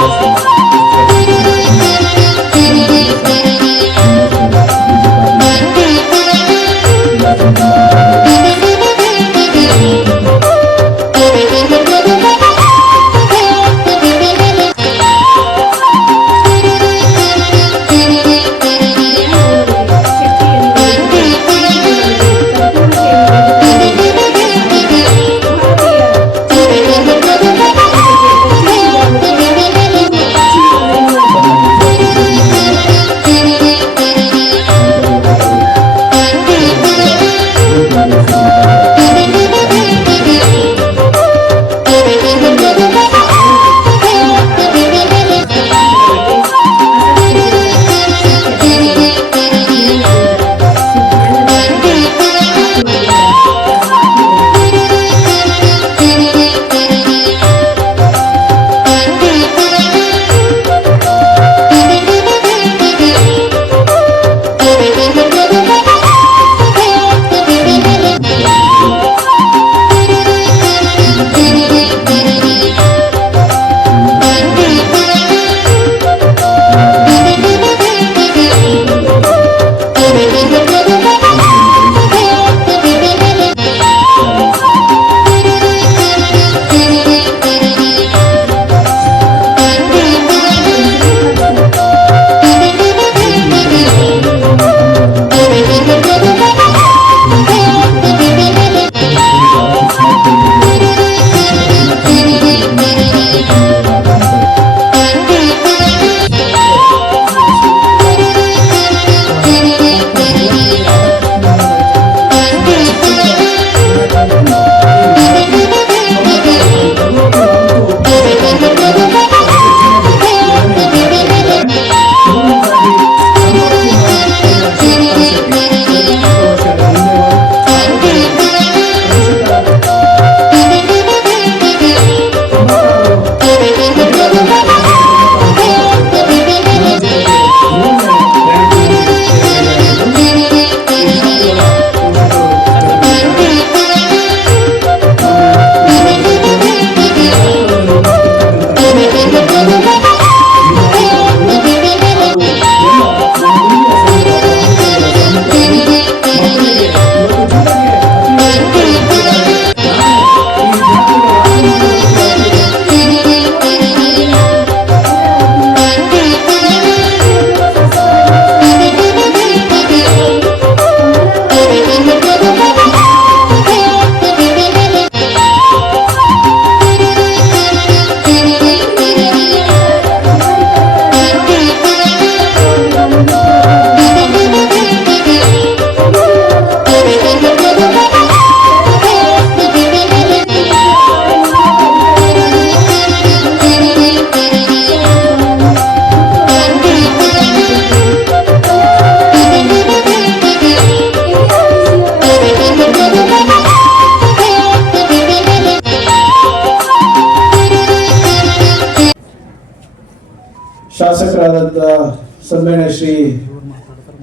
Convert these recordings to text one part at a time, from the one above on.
ಶಾಸಕರಾದಂಥ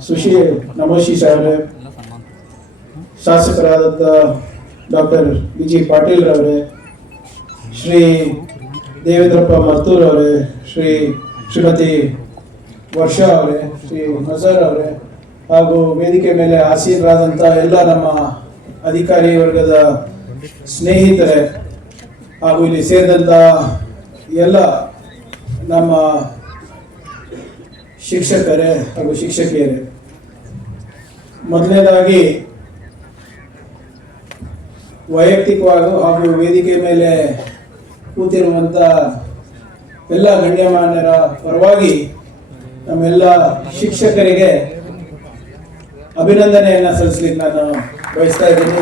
ಸುಶಿ ನಮೋಶಿ ಸಾಹೇಬ್ರೆ. ಶಾಸಕರಾದಂಥ ಡಾಕ್ಟರ್ ವಿ ಜಿ ಪಾಟೀಲ್ ರವರೇ, ಶ್ರೀ ದೇವೇಂದ್ರಪ್ಪ ಮರ್ತೂರ್ ಅವರೇ, ಶ್ರೀ ಶ್ರೀಮತಿ ವರ್ಷಾ ಅವರೇ, ಶ್ರೀ ನಜರ್ ಅವರೇ, ಹಾಗೂ ವೇದಿಕೆ ಮೇಲೆ ಆಸೀನರಾದಂಥ ಎಲ್ಲ ನಮ್ಮ ಅಧಿಕಾರಿ ವರ್ಗದ ಸ್ನೇಹಿತರೆ, ಹಾಗೂ ಇಲ್ಲಿ ಸೇರಿದಂಥ ಎಲ್ಲ ನಮ್ಮ ಶಿಕ್ಷಕರೇ ಹಾಗೂ ಶಿಕ್ಷಕಿಯರೇ, ಮೊದಲನೇದಾಗಿ ವೈಯಕ್ತಿಕವಾಗಿ ಹಾಗೂ ವೇದಿಕೆ ಮೇಲೆ ಕೂತಿರುವಂಥ ಎಲ್ಲ ಗಣ್ಯಮಾನ್ಯರ ಪರವಾಗಿ ನಮ್ಮೆಲ್ಲ ಶಿಕ್ಷಕರಿಗೆ ಅಭಿನಂದನೆಯನ್ನು ಸಲ್ಲಿಸ್ಲಿಕ್ಕೆ ನಾನು ಬಯಸ್ತಾ ಇದ್ದೀನಿ.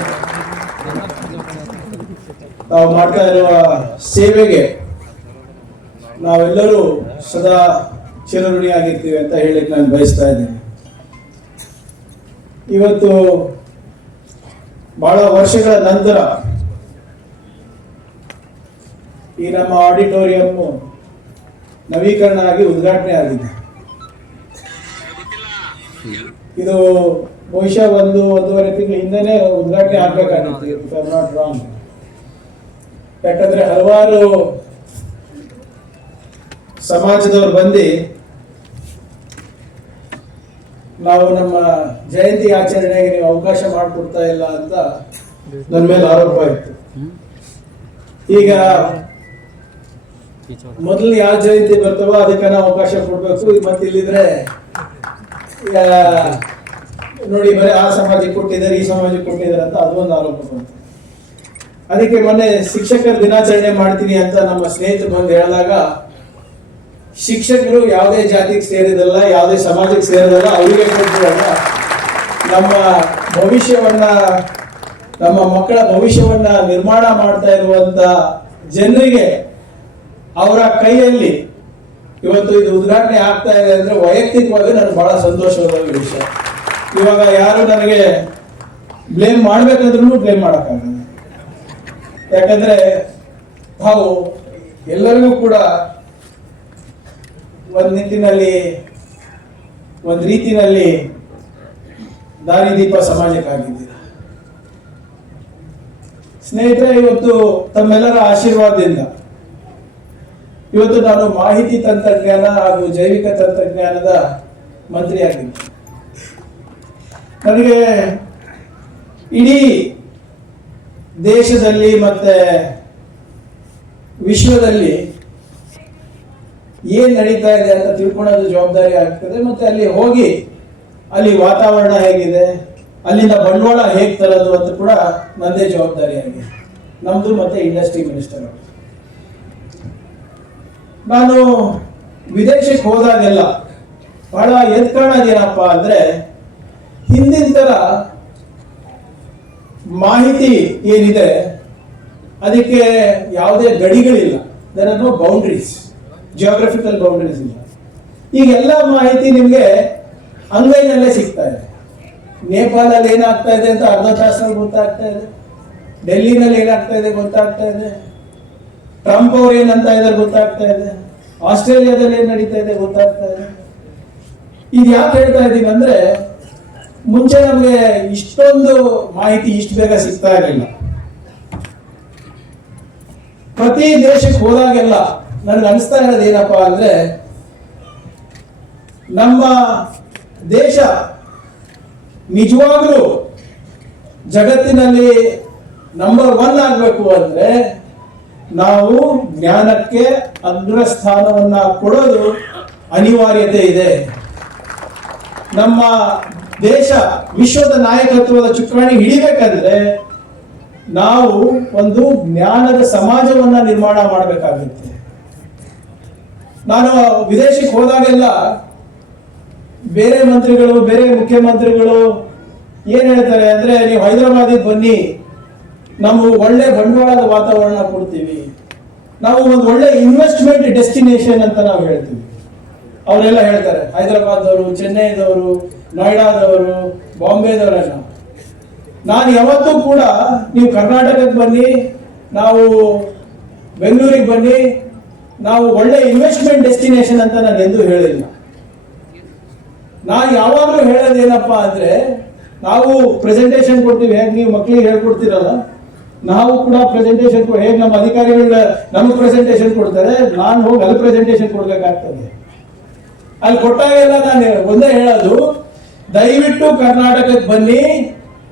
ತಾವು ಮಾಡ್ತಾ ಇರುವ ಸೇವೆಗೆ ನಾವೆಲ್ಲರೂ ಸದಾ ಚಿರಋಣಿಯಾಗಿರ್ತೀವಿ ಅಂತ ಹೇಳಿಕ್ಕೆ ನಾನು ಬಯಸ್ತಾ ಇದ್ದೀನಿ. ಇವತ್ತು ಬಹಳ ವರ್ಷಗಳ ನಂತರ ಈ ನಮ್ಮ ಆಡಿಟೋರಿಯಂ ನವೀಕರಣ ಆಗಿ ಉದ್ಘಾಟನೆ ಆಗಿದೆ. ಇದು ಬಹುಶಃ ಒಂದು ಒಂದೂವರೆ ತಿಂಗಳ ಹಿಂದೆನೆ ಉದ್ಘಾಟನೆ ಆಗ್ಬೇಕಾಗಿತ್ತು ನಾಟ್ ರಾಂಗ್ ಯಾಕಂದ್ರೆ ಹಲವಾರು ಸಮಾಜದವರು ಬಂದು ನಾವು ನಮ್ಮ ಜಯಂತಿ ಆಚರಣೆಗೆ ನೀವು ಅವಕಾಶ ಮಾಡಿಕೊಡ್ತಾ ಇಲ್ಲ ಅಂತ ನನ್ನ ಮೇಲೆ ಆರೋಪ ಇತ್ತು. ಈಗ ಮೊದಲು ಯಾವ ಜಯಂತಿ ಬರ್ತವೋ ಅದಕ್ಕೆ ನಾವು ಅವಕಾಶ ಕೊಡ್ಬೇಕು. ಮತ್ತೆ ಇಲ್ಲಿದ್ರೆ ನೋಡಿ ಬರೀ ಆ ಸಮಾಜಕ್ಕೆ ಕೊಟ್ಟಿದ್ದಾರೆ, ಈ ಸಮಾಜಕ್ಕೆ ಕೊಟ್ಟಿದ್ದಾರೆ ಅಂತ ಅದೊಂದು ಆರೋಪ ಬಂತು. ಅದಕ್ಕೆ ಮೊನ್ನೆ ಶಿಕ್ಷಕರ ದಿನಾಚರಣೆ ಮಾಡ್ತೀನಿ ಅಂತ ನಮ್ಮ ಸ್ನೇಹಿತರು ಬಂದು ಹೇಳಿದಾಗ ಶಿಕ್ಷಕರು ಯಾವುದೇ ಜಾತಿಗೆ ಸೇರಿದಲ್ಲ, ಯಾವುದೇ ಸಮಾಜಕ್ಕೆ ಸೇರಿದಲ್ಲ ಅವರಿಗೆ ಕೊಟ್ಟಿರಲ್ಲ ನಮ್ಮ ಭವಿಷ್ಯವನ್ನ, ನಮ್ಮ ಮಕ್ಕಳ ಭವಿಷ್ಯವನ್ನ ನಿರ್ಮಾಣ ಮಾಡ್ತಾ ಇರುವಂತ ಜನರಿಗೆ ಅವರ ಕೈಯಲ್ಲಿ ಇವತ್ತು ಇದು ಉದ್ಘಾಟನೆ ಆಗ್ತಾ ಇದೆ ಅಂದ್ರೆ ವೈಯಕ್ತಿಕವಾಗಿ ನನಗೆ ಬಹಳ ಸಂತೋಷವಾದ ವಿಷಯ. ಇವಾಗ ಯಾರು ನನಗೆ ಬ್ಲೇಮ್ ಮಾಡ್ಬೇಕಾದ್ರೂ ಬ್ಲೇಮ್ ಮಾಡೋಕ್ಕಾಗಲ್ಲ. ಯಾಕಂದ್ರೆ ನಾವು ಎಲ್ಲರಿಗೂ ಕೂಡ ಒಂದ್ ನಿಟ್ಟಿನಲ್ಲಿ, ಒಂದ್ ರೀತಿನಲ್ಲಿ ದಾರಿದೀಪ ಸಮಾಜಕ್ಕಾಗಿದ್ದೀರ? ಸ್ನೇಹಿತರೆ, ಇವತ್ತು ತಮ್ಮೆಲ್ಲರ ಆಶೀರ್ವಾದದಿಂದ, ಇವತ್ತು ನಾನು ಮಾಹಿತಿ ತಂತ್ರಜ್ಞಾನ ಹಾಗೂ ಜೈವಿಕ ತಂತ್ರಜ್ಞಾನದ ಮಂತ್ರಿಯಾಗಿದ್ದೆ. ನನಗೆ ಇಡೀ ದೇಶದಲ್ಲಿ ಮತ್ತೆ ವಿಶ್ವದಲ್ಲಿ ಏನ್ ನಡೀತಾ ಇದೆ ಅಂತ ತಿಳ್ಕೊಳ್ಳೋದು ಜವಾಬ್ದಾರಿ ಆಗ್ತದೆ. ಮತ್ತೆ ಅಲ್ಲಿ ಹೋಗಿ ಅಲ್ಲಿ ವಾತಾವರಣ ಹೇಗಿದೆ ಅಲ್ಲಿಂದ ಬಂಡವಾಳ ಹೇಗೆ ತರೋದು ಅಂತ ಕೂಡ ನಂದೇ ಜವಾಬ್ದಾರಿ ಆಗಿದೆ. ನಮ್ದು ಮತ್ತೆ ಇಂಡಸ್ಟ್ರಿ ಮಿನಿಸ್ಟರ್ ಅವರು ನಾನು ವಿದೇಶಕ್ಕೆ ಹೋದಾಗೆಲ್ಲ ಬಹಳ ಎತ್ಕೊಳ್ಳೋದೇನಪ್ಪ ಅಂದ್ರೆ ಹಿಂದಿನ ತರ ಮಾಹಿತಿ ಏನಿದೆ, ಅದಕ್ಕೆ ಯಾವುದೇ ಗಡಿಗಳಿಲ್ಲ. There no boundaries geographical boundaries ಇಲ್ಲ. ಈಗ ಮಾಹಿತಿ ನಿಮಗೆ ಅಂಗೈನಲ್ಲೇ ಸಿಗ್ತಾ ಇದೆ. ನೇಪಾಳಲ್ಲಿ ಏನಾಗ್ತಾ ಇದೆ ಅಂತ ಅರ್ಧ ಗೊತ್ತಾಗ್ತಾ ಇದೆ. ಡೆಲ್ಲಿನಲ್ಲಿ ಏನಾಗ್ತಾ ಇದೆ ಗೊತ್ತಾಗ್ತಾ ಇದೆ. ಟ್ರಂಪ್ ಅವ್ರು ಏನಂತ ಇದ್ದಾರೆ ಗೊತ್ತಾಗ್ತಾ ಇದೆ. ಆಸ್ಟ್ರೇಲಿಯಾದಲ್ಲಿ ಏನ್ ನಡೀತಾ ಇದೆ ಗೊತ್ತಾಗ್ತಾ ಇದೆ. ಇದು ಯಾಕೆ ಹೇಳ್ತಾ ಇದ್ದೀವಿ ಅಂದ್ರೆ, ಮುಂಚೆ ನಮಗೆ ಇಷ್ಟೊಂದು ಮಾಹಿತಿ ಇಷ್ಟು ಬೇಗ ಸಿಗ್ತಾ ಇರಲಿಲ್ಲ. ಪ್ರತಿ ದೇಶಕ್ಕೆ ಹೋದಾಗೆಲ್ಲ ನನಗೆ ಅನಿಸ್ತಾ ಇರೋದು ಏನಪ್ಪಾ ಅಂದ್ರೆ, ನಮ್ಮ ದೇಶ ನಿಜವಾಗಲೂ ಜಗತ್ತಿನಲ್ಲಿ ನಂಬರ್ ಒನ್ ಆಗಬೇಕು ಅಂದ್ರೆ, ನಾವು ಜ್ಞಾನಕ್ಕೆ ಅಗ್ರಸ್ಥಾನವನ್ನ ಕೊಡೋದು ಅನಿವಾರ್ಯತೆ ಇದೆ. ನಮ್ಮ ದೇಶ ವಿಶ್ವದ ನಾಯಕತ್ವದ ಚುಕ್ಕಾಣಿ ಹಿಡಿಬೇಕಂದ್ರೆ, ನಾವು ಒಂದು ಜ್ಞಾನದ ಸಮಾಜವನ್ನ ನಿರ್ಮಾಣ ಮಾಡಬೇಕಾಗುತ್ತೆ. ನಾನು ವಿದೇಶಕ್ಕೆ ಹೋದಾಗೆಲ್ಲ ಬೇರೆ ಮಂತ್ರಿಗಳು, ಬೇರೆ ಮುಖ್ಯಮಂತ್ರಿಗಳು ಏನ್ ಹೇಳ್ತಾರೆ ಅಂದ್ರೆ, ನೀವು ಹೈದರಾಬಾದಿಗೆ ಬನ್ನಿ. ನಾವು ಒಳ್ಳೆ ಬಂಡವಾಳದ ವಾತಾವರಣ ಕೊಡ್ತೀವಿ. ನಾವು ಒಂದು ಒಳ್ಳೆ ಇನ್ವೆಸ್ಟ್ಮೆಂಟ್ ಡೆಸ್ಟಿನೇಷನ್ ಅಂತ ನಾವು ಹೇಳ್ತೀವಿ. ಅವರೆಲ್ಲ ಹೇಳ್ತಾರೆ, ಹೈದರಾಬಾದ್ದವರು, ಚೆನ್ನೈದವರು, ನೋಯ್ಡಾದವರು, ಬಾಂಬೆದವರೆಲ್ಲ. ನಾನು ಯಾವತ್ತೂ ಕೂಡ, ನೀವು ಕರ್ನಾಟಕಕ್ಕೆ ಬನ್ನಿ, ನಾವು ಬೆಂಗಳೂರಿಗೆ ಬನ್ನಿ ನಾವು ಒಳ್ಳೆ ಇನ್ವೆಸ್ಟ್ಮೆಂಟ್ ಡೆಸ್ಟಿನೇಷನ್ ಅಂತ ನಾನು ಎಂದೂ ಹೇಳಿಲ್ಲ. ನಾನು ಯಾವಾಗಲೂ ಹೇಳೋದೇನಪ್ಪ ಅಂದ್ರೆ, ನಾವು ಪ್ರೆಸೆಂಟೇಷನ್ ಕೊಡ್ತೀವಿ, ಹೇಗೆ ನೀವು ಮಕ್ಕಳಿಗೆ ಹೇಳ್ಕೊಡ್ತೀರಲ್ಲ? ನಾವು ಕೂಡ ಪ್ರೆಸೆಂಟೇಷನ್ ಹೇಗೆ ನಮ್ಮ ಅಧಿಕಾರಿಗಳ ನಮಗೆ ಪ್ರೆಸೆಂಟೇಷನ್ ಕೊಡ್ತಾರೆ, ನಾನು ಹೋಗಿ ಅಲ್ಲಿ ಪ್ರೆಸೆಂಟೇಷನ್ ಕೊಡ್ಬೇಕಾಗ್ತದೆ. ಅಲ್ಲಿ ಕೊಟ್ಟಾಗೆಲ್ಲ ನಾನು ಒಂದೇ ಹೇಳೋದು, ದಯವಿಟ್ಟು ಕರ್ನಾಟಕಕ್ಕೆ ಬನ್ನಿ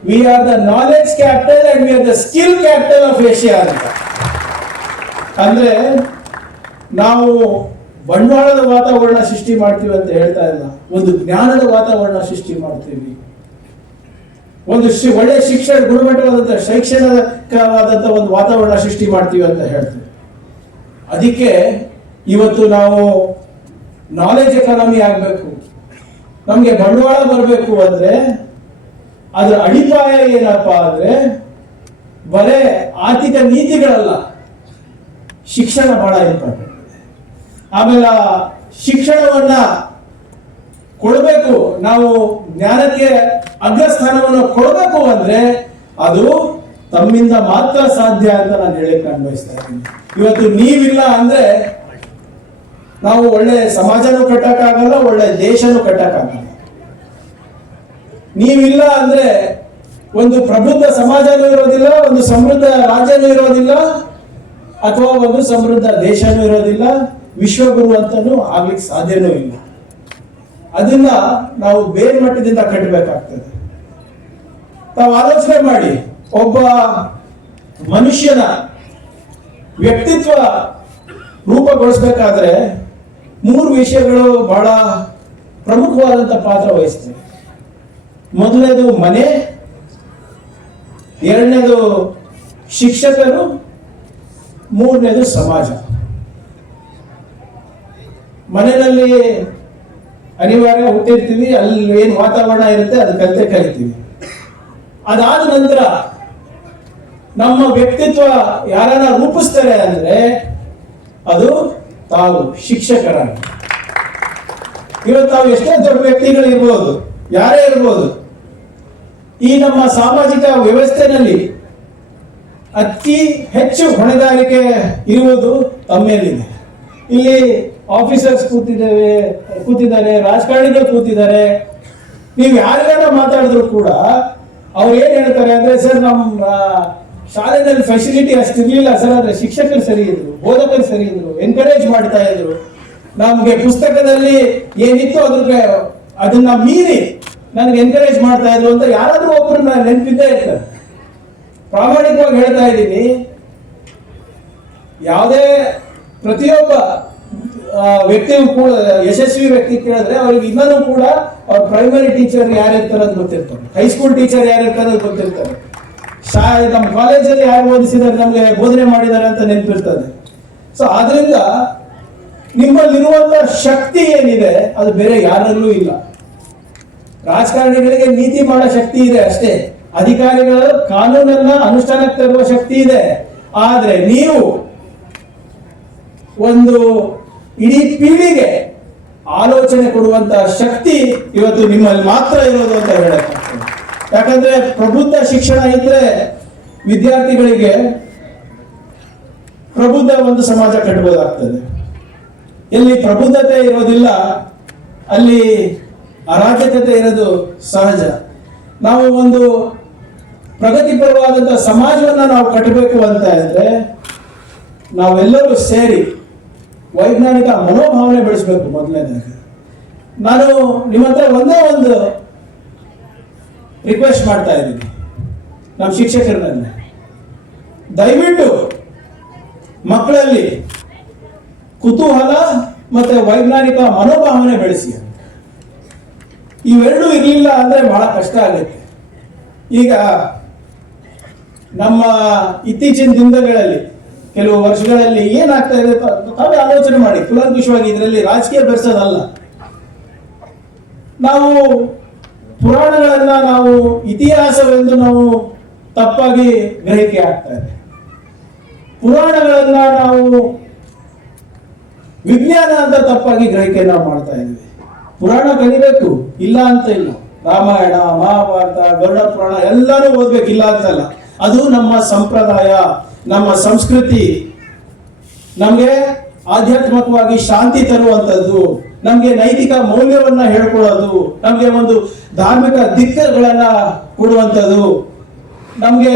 we are the knowledge capital and we are the skill capital of Asia ಅಂತ. ಅಂದ್ರೆ ನಾವು ಬಂಡವಾಳದ ವಾತಾವರಣ ಸೃಷ್ಟಿ ಮಾಡ್ತೀವಿ ಅಂತ ಹೇಳ್ತಾ ಇಲ್ಲ. ಒಂದು ಜ್ಞಾನದ ವಾತಾವರಣ ಸೃಷ್ಟಿ ಮಾಡ್ತೀವಿ. ಒಂದು ಒಳ್ಳೆ ಶಿಕ್ಷಣ ಗುಣಮಟ್ಟವಾದಂಥ ಶೈಕ್ಷಣಿಕವಾದಂಥ ಒಂದು ವಾತಾವರಣ ಸೃಷ್ಟಿ ಮಾಡ್ತೀವಿ ಅಂತ ಹೇಳ್ತೀವಿ. ಅದಕ್ಕೆ ಇವತ್ತು ನಾವು ನಾಲೆಜ್ ಎಕಾನಮಿ ಆಗಬೇಕು. ನಮಗೆ ಬಂಡವಾಳ ಬರಬೇಕು ಅಂದರೆ ಅದರ ಅಡಿಪಾಯ ಏನಪ್ಪ ಅಂದರೆ ಬರೇ ಆರ್ಥಿಕ ನೀತಿಗಳಲ್ಲ. ಶಿಕ್ಷಣ ಬಹಳ ಇಂಪಾರ್ಟೆಂಟ್ ಆಮೇಲೆ ಶಿಕ್ಷಣವನ್ನ ಕೊಡಬೇಕು, ನಾವು ಜ್ಞಾನಕ್ಕೆ ಅಗ್ರಸ್ಥಾನವನ್ನು ಕೊಡಬೇಕು ಅಂದ್ರೆ ಅದು ತಮ್ಮಿಂದ ಮಾತ್ರ ಸಾಧ್ಯ ಅಂತ ನಾನು ಹೇಳಕ್ ಅನ್ವಯಿಸ್ತಾ ಇದ್ದೀನಿ. ಇವತ್ತು ನೀವಿಲ್ಲ ಅಂದ್ರೆ ನಾವು ಒಳ್ಳೆ ಸಮಾಜನೂ ಕಟ್ಟಕ್ಕಾಗಲ್ಲ, ಒಳ್ಳೆ ದೇಶನೂ ಕಟ್ಟಕ್ಕಾಗಲ್ಲ. ನೀವಿಲ್ಲ ಅಂದ್ರೆ ಒಂದು ಪ್ರಬುದ್ಧ ಸಮಾಜನೂ ಇರೋದಿಲ್ಲ, ಒಂದು ಸಮೃದ್ಧ ರಾಜ್ಯನೂ ಇರೋದಿಲ್ಲ, ಅಥವಾ ಒಂದು ಸಮೃದ್ಧ ದೇಶನೂ ಇರೋದಿಲ್ಲ. ವಿಶ್ವಗುರು ಅಂತಲೂ ಆಗ್ಲಿಕ್ಕೆ ಸಾಧ್ಯನೂ ಇಲ್ಲ. ಅದನ್ನ ನಾವು ಬೇರೆ ಮಟ್ಟದಿಂದ ಕಟ್ಟಬೇಕಾಗ್ತದೆ. ನಾವು ಆಲೋಚನೆ ಮಾಡಿ, ಒಬ್ಬ ಮನುಷ್ಯನ ವ್ಯಕ್ತಿತ್ವ ರೂಪಗೊಳಿಸ್ಬೇಕಾದ್ರೆ ಮೂರು ವಿಷಯಗಳು ಬಹಳ ಪ್ರಮುಖವಾದಂಥ ಪಾತ್ರ ವಹಿಸ್ತವೆ ಮೊದಲನೇದು ಮನೆ, ಎರಡನೇದು ಶಿಕ್ಷಕರು, ಮೂರನೇದು ಸಮಾಜ. ಮನೆಯಲ್ಲಿ ಅನಿವಾರ್ಯ ಹುಟ್ಟಿರ್ತೀವಿ ಅಲ್ಲಿ ಏನು ವಾತಾವರಣ ಇರುತ್ತೆ ಅದು ಕಲಿತೆ ಕಲಿತೀವಿ ಅದಾದ ನಂತರ ನಮ್ಮ ವ್ಯಕ್ತಿತ್ವ ಯಾರನ್ನ ರೂಪಿಸ್ತಾರೆ ಅಂದ್ರೆ ಅದು ತಾವು ಶಿಕ್ಷಕರ ಇವತ್ತು ತಾವು ಎಷ್ಟೇ ದೊಡ್ಡ ವ್ಯಕ್ತಿಗಳು ಇರ್ಬೋದು ಯಾರೇ ಇರ್ಬೋದು, ಈ ನಮ್ಮ ಸಾಮಾಜಿಕ ವ್ಯವಸ್ಥೆನಲ್ಲಿ ಅತಿ ಹೆಚ್ಚು ಹೊಣೆಗಾರಿಕೆ ಇರುವುದು ತಮ್ಮೇಲಿದೆ. ಇಲ್ಲಿ ಆಫೀಸರ್ಸ್ ಕೂತಿದ್ದೇವೆ, ಕೂತಿದ್ದಾರೆ, ರಾಜಕಾರಣಿಗಳು ಕೂತಿದ್ದಾರೆ. ನೀವು ಯಾರಿಗಾರ ಮಾತಾಡಿದ್ರು ಕೂಡ ಅವ್ರು ಏನ್ ಹೇಳ್ತಾರೆ ಅಂದ್ರೆ, ಸರ್ ನಮ್ಮ ಶಾಲೆಯಲ್ಲಿ ಫೆಸಿಲಿಟಿ ಅಷ್ಟಿರ್ಲಿಲ್ಲ ಸರ್ ಅಂದ್ರೆ ಶಿಕ್ಷಕರು ಸರಿ ಇದ್ರು, ಬೋಧಕರು ಸರಿ ಇದ್ರು ಎನ್ಕರೇಜ್ ಮಾಡ್ತಾ ಇದ್ರು. ನಮ್ಗೆ ಪುಸ್ತಕದಲ್ಲಿ ಏನಿತ್ತು ಅದ್ರ ಅದನ್ನ ಮೀರಿ ನನಗೆ ಎನ್ಕರೇಜ್ ಮಾಡ್ತಾ ಇದ್ರು ಅಂತ ಯಾರಾದ್ರೂ ಒಬ್ಬರನ್ನ ನೆನಪಿದ್ದೇ ಇರ್ತಾರೆ ಪ್ರಾಮಾಣಿಕವಾಗಿ ಹೇಳ್ತಾ ಇದ್ದೀನಿ. ಯಾವುದೇ ಪ್ರತಿಯೊಬ್ಬ ವ್ಯಕ್ತಿಯು ಕೂಡ, ಯಶಸ್ವಿ ವ್ಯಕ್ತಿ ಕೇಳಿದ್ರೆ ಅವ್ರಿಗೆ ಇನ್ನೂ ಕೂಡ ಅವ್ರ ಪ್ರೈಮರಿ ಟೀಚರ್ ಯಾರಿರ್ತಾರೆ ಅಂತ ಗೊತ್ತಿರ್ತಾರೆ ಹೈಸ್ಕೂಲ್ ಟೀಚರ್ ಯಾರಿರ್ತಾರೆ ಅಂತ ಗೊತ್ತಿರ್ತಾರೆ ಶಾ ನಮ್ಮ ಕಾಲೇಜಲ್ಲಿ ಯಾರು ಓದಿಸಿದ್ದಾರೆ, ನಮಗೆ ಬೋಧನೆ ಮಾಡಿದ್ದಾರೆ ಅಂತ ನೆನಪಿರ್ತದೆ. ಸೊ ಆದ್ರಿಂದ ನಿಮ್ಮಲ್ಲಿರುವಂತ ಶಕ್ತಿ ಏನಿದೆ, ಅದು ಬೇರೆ ಯಾರಲ್ಲೂ ಇಲ್ಲ. ರಾಜಕಾರಣಿಗಳಿಗೆ ನೀತಿ ಮಾಡೋ ಶಕ್ತಿ ಇದೆ ಅಷ್ಟೇ. ಅಧಿಕಾರಿಗಳು ಕಾನೂನನ್ನ ಅನುಷ್ಠಾನಕ್ಕೆ ತರುವ ಶಕ್ತಿ ಇದೆ. ಆದ್ರೆ ನೀವು ಒಂದು ಇಡೀ ಪೀಳಿಗೆ ಆಲೋಚನೆ ಕೊಡುವಂತ ಶಕ್ತಿ ಇವತ್ತು ನಿಮ್ಮಲ್ಲಿ ಮಾತ್ರ ಇರೋದು ಅಂತ ಹೇಳಕ್ಕಾಗ್ತದೆ ಯಾಕಂದ್ರೆ ಪ್ರಬುದ್ಧ ಶಿಕ್ಷಣ ಇದ್ರೆ ವಿದ್ಯಾರ್ಥಿಗಳಿಗೆ ಪ್ರಬುದ್ಧ ಒಂದು ಸಮಾಜ ಕಟ್ಟಬಹುದಾಗ್ತದೆ ಎಲ್ಲಿ ಪ್ರಬುದ್ಧತೆ ಇರೋದಿಲ್ಲ, ಅಲ್ಲಿ ಅರಾಜಕತೆ ಇರೋದು ಸಹಜ. ನಾವು ಒಂದು ಪ್ರಗತಿಪರವಾದಂಥ ಸಮಾಜವನ್ನ ನಾವು ಕಟ್ಟಬೇಕು ಅಂತ ಹೇಳಿದ್ರೆ ನಾವೆಲ್ಲರೂ ಸೇರಿ ವೈಜ್ಞಾನಿಕ ಮನೋಭಾವನೆ ಬೆಳೆಸಬೇಕು ಮೊದಲನೇದಾಗಿ. ನಾನು ನಿಮ್ಮ ಹತ್ರ ಒಂದೇ ಒಂದು ರಿಕ್ವೆಸ್ಟ್ ಮಾಡ್ತಾ ಇದ್ದೀನಿ. ನಮ್ಮ ಶಿಕ್ಷಕರನ್ನ ದಯವಿಟ್ಟು ಮಕ್ಕಳಲ್ಲಿ ಕುತೂಹಲ ಮತ್ತೆ ವೈಜ್ಞಾನಿಕ ಮನೋಭಾವನೆ ಬೆಳೆಸಿ. ಇವೆರಡೂ ಇರಲಿಲ್ಲ ಅಂದ್ರೆ ಬಹಳ ಕಷ್ಟ ಆಗುತ್ತೆ. ಈಗ ನಮ್ಮ ಇತ್ತೀಚಿನ ದಿನಗಳಲ್ಲಿ ಕೆಲವು ವರ್ಷಗಳಲ್ಲಿ ಏನಾಗ್ತಾ ಇದೆ ತಾವೇ ಆಲೋಚನೆ ಮಾಡಿ. ಕುಲಂಕುಷವಾಗಿ ಇದರಲ್ಲಿ ರಾಜಕೀಯ ಬೆರೆಸೋದಲ್ಲ. ನಾವು ಪುರಾಣಗಳನ್ನ ನಾವು ಇತಿಹಾಸವೆಂದು ನಾವು ತಪ್ಪಾಗಿ ಗ್ರಹಿಕೆ ಆಗ್ತಾ ಇದೆ. ಪುರಾಣಗಳನ್ನ ನಾವು ವಿಜ್ಞಾನ ಅಂತ ತಪ್ಪಾಗಿ ಗ್ರಹಿಕೆ ನಾವು ಮಾಡ್ತಾ ಇದ್ದೀವಿ. ಪುರಾಣ ಕಲಿಬೇಕು, ಇಲ್ಲ ಅಂತ ಇಲ್ಲ. ರಾಮಾಯಣ, ಮಹಾಭಾರತ, ಗರುಡ ಪುರಾಣ ಎಲ್ಲರೂ ಓದ್ಬೇಕು, ಇಲ್ಲ ಅಂತಲ್ಲ. ಅದು ನಮ್ಮ ಸಂಪ್ರದಾಯ. ನಮ್ಮ ಸಂಸ್ಕೃತಿ ನಮಗೆ ಆಧ್ಯಾತ್ಮಿಕವಾಗಿ ಶಾಂತಿ ತರುವಂತದ್ದು, ನಮಗೆ ನೈತಿಕ ಮೌಲ್ಯವನ್ನ ಹೇಳ್ಕೊಳ್ಳೋದು, ನಮಗೆ ಒಂದು ಧಾರ್ಮಿಕ ದಿಕ್ಕಗಳನ್ನು ಕೊಡುವಂಥದ್ದು ನಮಗೆ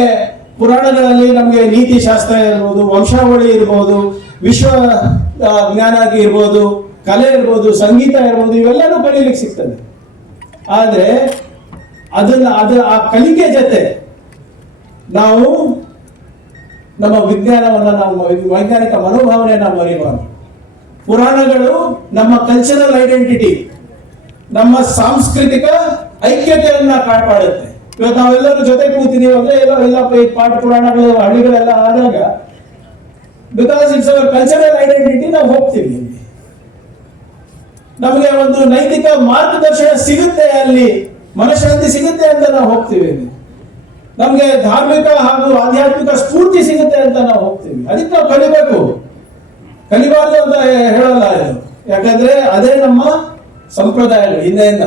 ಪುರಾಣಗಳಲ್ಲಿ ನಮಗೆ ನೀತಿ ಶಾಸ್ತ್ರ ಇರ್ಬೋದು, ವಂಶಾವಳಿ ಇರ್ಬೋದು, ವಿಶ್ವ ಜ್ಞಾನ ಇರ್ಬೋದು ಕಲೆ ಇರ್ಬೋದು, ಸಂಗೀತ ಇರ್ಬೋದು, ಇವೆಲ್ಲನೂ ಕಲೀಲಿಕ್ಕೆ ಸಿಗ್ತದೆ. ಆದರೆ ಅದನ್ನ, ಅದ ಆ ಕಲಿಕೆ ಜೊತೆ ನಾವು ನಮ್ಮ ವಿಜ್ಞಾನವನ್ನ ನಾವು ವೈಜ್ಞಾನಿಕ ಮನೋಭಾವನೆಯನ್ನ ಮರಿಬಾರದು ಪುರಾಣಗಳು ನಮ್ಮ ಕಲ್ಚರಲ್ ಐಡೆಂಟಿಟಿ ನಮ್ಮ ಸಾಂಸ್ಕೃತಿಕ ಐಕ್ಯತೆಯನ್ನ ಕಾಪಾಡುತ್ತೆ. ಇವತ್ತು ನಾವೆಲ್ಲರೂ ಜೊತೆ ಕೂತಿದೀವಿ ಅಂದ್ರೆ ಎಲ್ಲ ಎಲ್ಲ ಪಾಠ ಪುರಾಣಗಳು, ಹಳ್ಳಿಗಳೆಲ್ಲ ಆದಾಗ because it's our cultural identity ನಾವು ಹೋಗ್ತೀವಿ ನಮಗೆ ಒಂದು ನೈತಿಕ ಮಾರ್ಗದರ್ಶನ ಸಿಗುತ್ತೆ ಅಲ್ಲಿ, ಮನಃಶಾಂತಿ ಸಿಗುತ್ತೆ ಅಂತ ನಾವು ಹೋಗ್ತೀವಿ ನಮ್ಗೆ ಧಾರ್ಮಿಕ ಹಾಗೂ ಆಧ್ಯಾತ್ಮಿಕ ಸ್ಫೂರ್ತಿ ಸಿಗುತ್ತೆ ಅಂತ ನಾವು ಹೋಗ್ತೀವಿ. ಅದಕ್ಕೆ ನಾವು ಕಲಿಬೇಕು. ಕಲಿಬಾರ್ದು ಅಂತ ಹೇಳಲ್ಲ ಇದು. ಯಾಕಂದ್ರೆ ಅದೇ ನಮ್ಮ ಸಂಪ್ರದಾಯಗಳು, ಹಿಂದೆಯಿಂದ.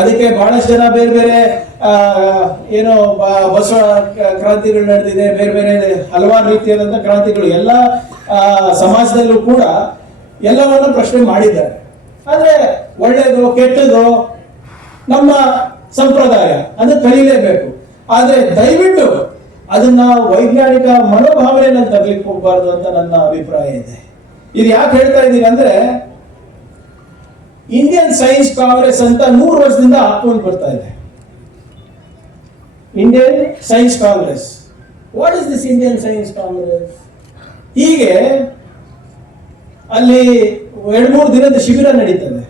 ಅದಕ್ಕೆ ಬಹಳಷ್ಟು ಜನ ಬೇರೆ ಬೇರೆ ಏನು ಬಸವ ಕ್ರಾಂತಿಗಳು ನಡೆದಿದೆ, ಬೇರೆ ಬೇರೆ ಹಲವಾರು ರೀತಿಯಾದಂಥ ಕ್ರಾಂತಿಗಳು ಎಲ್ಲ ಸಮಾಜದಲ್ಲೂ ಕೂಡ ಎಲ್ಲವನ್ನು ಪ್ರಶ್ನೆ ಮಾಡಿದ್ದಾರೆ. ಆದರೆ ಒಳ್ಳೆಯದು ಕೆಟ್ಟದು ನಮ್ಮ ಸಂಪ್ರದಾಯ ಅದು ಕಲೀಲೇಬೇಕು ಆದ್ರೆ ದಯವಿಟ್ಟು ಅದನ್ನ ವೈಜ್ಞಾನಿಕ ಮನೋಭಾವನೆಯನ್ನು ತರ್ಲಿಕ್ಕೆ ಹೋಗ್ಬಾರ್ದು ಅಂತ ನನ್ನ ಅಭಿಪ್ರಾಯ ಇದೆ. ಇದು ಯಾಕೆ ಹೇಳ್ತಾ ಇದ್ದೀನಿ ಅಂದ್ರೆ ಇಂಡಿಯನ್ ಸೈನ್ಸ್ ಕಾಂಗ್ರೆಸ್ ಅಂತ ನೂರು ವರ್ಷದಿಂದ ಹಾಕೊಂಡು ಬರ್ತಾ ಇದೆ. Indian science congress what is this Indian science congress ಹೀಗೆ ಅಲ್ಲಿ ಎರಡು ಮೂರು ದಿನದ ಶಿಬಿರ ನಡೀತದೆ.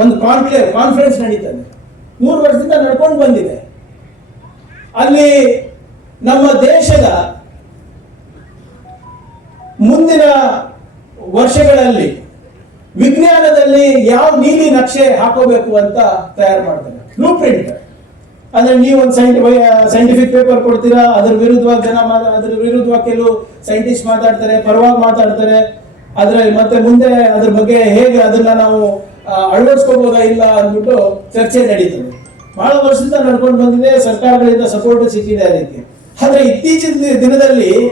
ಒಂದು ಕಾನ್ಕ್ಲೇವ್ ಕಾನ್ಫರೆನ್ಸ್ ನಡೀತದೆ. ಮೂರು ವರ್ಷದಿಂದ ನಡ್ಕೊಂಡು ಬಂದಿದೆ. ಅಲ್ಲಿ ನಮ್ಮ ದೇಶದ ಮುಂದಿನ ವರ್ಷಗಳಲ್ಲಿ ವಿಜ್ಞಾನದಲ್ಲಿ ಯಾವ ನೀಲಿ ನಕ್ಷೆ ಹಾಕೋಬೇಕು ಅಂತ ತಯಾರು ಮಾಡ್ತಾರೆ. ಬ್ಲೂ ಪ್ರಿಂಟ್ ಅಂದ್ರೆ ನೀವು ಒಂದು ಸೈಂಟಿಫಿಕ್ ಪೇಪರ್ ಕೊಡ್ತೀರಾ, ಅದ್ರ ವಿರುದ್ಧವಾಗಿ ಜನ ಅದ್ರ ವಿರುದ್ಧವಾಗಿ ಕೆಲವು ಸೈಂಟಿಸ್ಟ್ ಮಾತಾಡ್ತಾರೆ, ಪರವಾಗಿ ಮಾತಾಡ್ತಾರೆ. ಅದ್ರಲ್ಲಿ ಮತ್ತೆ ಮುಂದೆ ಅದ್ರ ಬಗ್ಗೆ ಹೇಗೆ ಅದನ್ನ ನಾವು ಅಳವಡಿಸ್ಕೋಬೋದಾ ಇಲ್ಲ ಅಂದ್ಬಿಟ್ಟು ಚರ್ಚೆ ನಡೀತದೆ. ಬಹಳ ವರ್ಷದಿಂದ ನಡ್ಕೊಂಡು ಬಂದಿದೆ, ಸರ್ಕಾರಗಳಿಂದ ಸಪೋರ್ಟ್ ಸಿಕ್ಕಿದೆ ಅದಕ್ಕೆ. ಆದ್ರೆ ಇತ್ತೀಚಿನ ದಿನದಲ್ಲಿ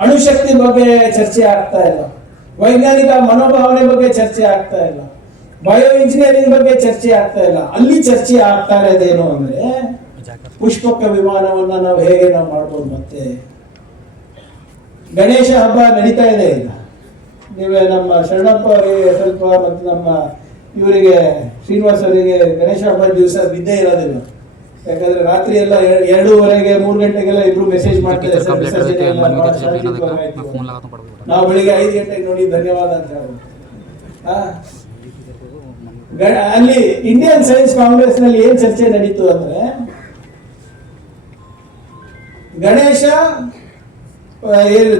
ಅಣುಶಕ್ತಿ ಬಗ್ಗೆ ಚರ್ಚೆ ಆಗ್ತಾ ಇಲ್ಲ. ವೈಜ್ಞಾನಿಕ ಮನೋಭಾವನೆ ಬಗ್ಗೆ ಚರ್ಚೆ ಆಗ್ತಾ ಇಲ್ಲ. ಬಯೋ ಇಂಜಿನಿಯರಿಂಗ್ ಬಗ್ಗೆ ಚರ್ಚೆ ಆಗ್ತಾ ಇಲ್ಲ. ಅಲ್ಲಿ ಚರ್ಚೆ ಆಗ್ತಾ ಇರೋದೇನು ಅಂದ್ರೆ ಪುಷ್ಪಕ ವಿಮಾನವನ್ನ ನಾವು ಹೇಗೆ ನಾವು ಮಾಡ್ಬೋದು ಮತ್ತೆ? ಗಣೇಶ ಹಬ್ಬ ನಡೀತಾ ಇದೆ ಈಗ ನೀವೇ ನಮ್ಮ ಶರಣಪ್ಪ ಅವರಿಗೆ ಸ್ವಲ್ಪ ಮತ್ತು ನಮ್ಮ ಇವರಿಗೆ ಶ್ರೀನಿವಾಸ್ ಅವರಿಗೆ ಗಣೇಶ ಹಬ್ಬದ ದಿವಸ ಬಿದ್ದೇ ಇರೋದಿಲ್ಲ. ಯಾಕಂದ್ರೆ ರಾತ್ರಿ ಎಲ್ಲ ಎರಡೂವರೆಗೆ ಮೂರು ಗಂಟೆಗೆಲ್ಲ ಇಬ್ರು ಮೆಸೇಜ್ ಮಾಡ್ತಾರೆ ನಾವು ಬೆಳಿಗ್ಗೆ ಐದು ಗಂಟೆಗೆ ನೋಡಿ ಧನ್ಯವಾದ ಅಂತ ಹೇಳೋದು ಅಲ್ಲಿ ಇಂಡಿಯನ್ ಸೈನ್ಸ್ ಕಾಂಗ್ರೆಸ್ನಲ್ಲಿ ಏನ್ ಚರ್ಚೆ ನಡೀತು ಅಂದ್ರೆ ಗಣೇಶ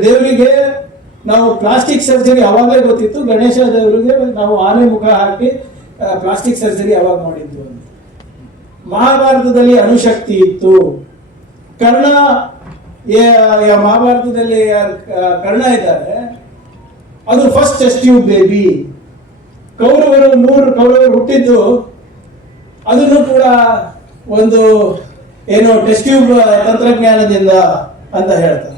ದೇವರಿಗೆ ನಾವು ಪ್ಲಾಸ್ಟಿಕ್ ಸರ್ಜರಿ ಅವಾಗಲೇ ಗೊತ್ತಿತ್ತು. ಗಣೇಶ ದೇವರಿಗೆ ನಾವು ಆನೆ ಮುಖ ಹಾಕಿ ಪ್ಲಾಸ್ಟಿಕ್ ಸರ್ಜರಿ ಅವಾಗ ಮಾಡಿದ್ದು ಅಂತ. ಮಹಾಭಾರತದಲ್ಲಿ ಅಣುಶಕ್ತಿ ಇತ್ತು. ಕರ್ಣ ಮಹಾಭಾರತದಲ್ಲಿ ಕರ್ಣ ಇದ್ದಾರೆ. ಅದು ಫಸ್ಟ್ ಟೆಸ್ಟ್ ಬೇಬಿ ಕೌರವರು ಮೂರು ಕೌರವರು ಹುಟ್ಟಿದ್ದು. ಅದನ್ನು ಕೂಡ ಒಂದು, ಏನು ಟೆಸ್ಟ್ಯೂಬ್ ತಂತ್ರಜ್ಞಾನದಿಂದ ಅಂತ ಹೇಳ್ತಾರೆ.